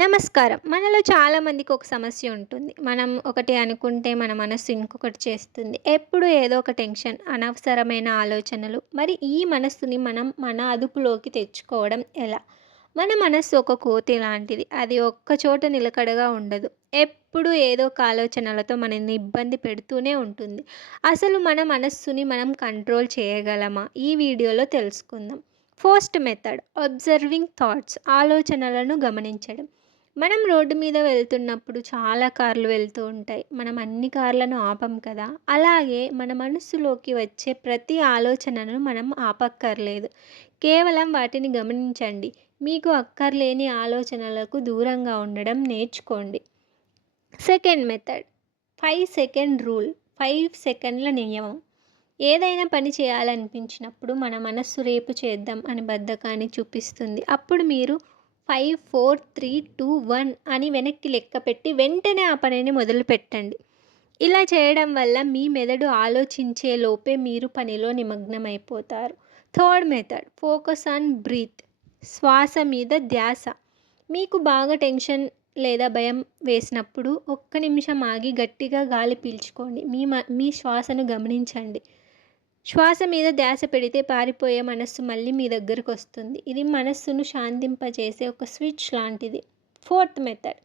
నమస్కారం. మనలో చాలామందికి ఒక సమస్య ఉంటుంది. మనం ఒకటి అనుకుంటే మన మనస్సు ఇంకొకటి చేస్తుంది. ఎప్పుడు ఏదో ఒక టెన్షన్, అనవసరమైన ఆలోచనలు. మరి ఈ మనస్సుని మనం మన అదుపులోకి తెచ్చుకోవడం ఎలా? మన మనస్సు ఒక కోతి లాంటిది. అది ఒక్క చోట నిలకడగా ఉండదు. ఎప్పుడు ఏదో ఒక ఆలోచనలతో మనల్ని ఇబ్బంది పెడుతూనే ఉంటుంది. అసలు మన మనస్సుని మనం కంట్రోల్ చేయగలమా? ఈ వీడియోలో తెలుసుకుందాం. ఫస్ట్ మెథడ్ అబ్జర్వింగ్ థాట్స్, ఆలోచనలను గమనించడం. మనం రోడ్డు మీద వెళ్తున్నప్పుడు చాలా కార్లు వెళ్తూ ఉంటాయి. మనం అన్ని కార్లను ఆపం కదా! అలాగే మన మనస్సులోకి వచ్చే ప్రతి ఆలోచనను మనం ఆపక్కర్లేదు. కేవలం వాటిని గమనించండి. మీకు అక్కర్లేని ఆలోచనలకు దూరంగా ఉండడం నేర్చుకోండి. Second method 5 second rule. 5 సెకండ్ల నియమం. ఏదైనా పని చేయాలనిపించినప్పుడు మన మనస్సు రేపు చేద్దాం అని బద్ధకాన్ని చూపిస్తుంది. అప్పుడు మీరు 5, 4, 3, 2, 1 అని వెనక్కి లెక్కపెట్టి వెంటనే ఆ పనిని మొదలుపెట్టండి. ఇలా చేయడం వల్ల మీ మెదడు ఆలోచించే లోపే మీరు పనిలో నిమగ్నమైపోతారు. Third method focus on breath. శ్వాస మీద ధ్యాస. మీకు బాగా టెన్షన్ లేదా భయం వేసినప్పుడు ఒక్క నిమిషం ఆగి గట్టిగా గాలి పీల్చుకోండి. మీ శ్వాసను గమనించండి. శ్వాస మీద ధ్యాస పెడితే పారిపోయే మనస్సు మళ్ళీ మీ దగ్గరకొస్తుంది. ఇది మనస్సును శాంతింపజేసే ఒక స్విచ్ లాంటిది. Fourth method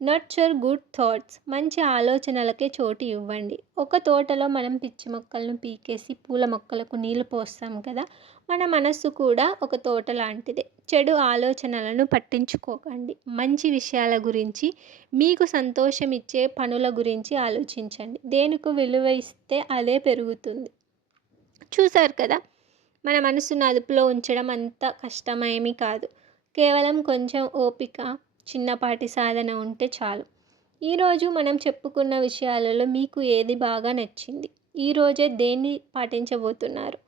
nurture good thoughts. మంచి ఆలోచనలకే చోటు ఇవ్వండి. ఒక తోటలో మనం పిచ్చి మొక్కలను పీకేసి పూల మొక్కలకు నీళ్లు పోస్తాం కదా! మన మనస్సు కూడా ఒక తోట లాంటిదే. చెడు ఆలోచనలను పట్టించుకోకండి. మంచి విషయాల గురించి, మీకు సంతోషమిచ్చే పనుల గురించి ఆలోచించండి. దేనికి విలువ ఇస్తే అదే పెరుగుతుంది. చూసారు కదా! మన మనసును అదుపులో ఉంచడం అంత కష్టమేమీ కాదు. కేవలం కొంచెం ఓపిక, చిన్నపాటి సాధన ఉంటే చాలు. ఈరోజు మనం చెప్పుకున్న విషయాలలో మీకు ఏది బాగా నచ్చింది? ఈరోజే దేన్ని పాటించబోతున్నారు?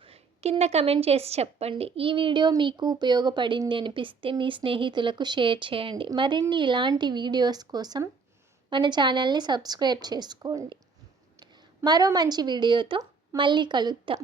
కింద కమెంట్ చేసి చెప్పండి. ఈ వీడియో మీకు ఉపయోగపడింది అనిపిస్తే మీ స్నేహితులకు షేర్ చేయండి. మరిన్ని ఇలాంటి వీడియోస్ కోసం మన ఛానల్ని సబ్స్క్రైబ్ చేసుకోండి. మరో మంచి వీడియోతో మళ్ళీ కలుద్దాం.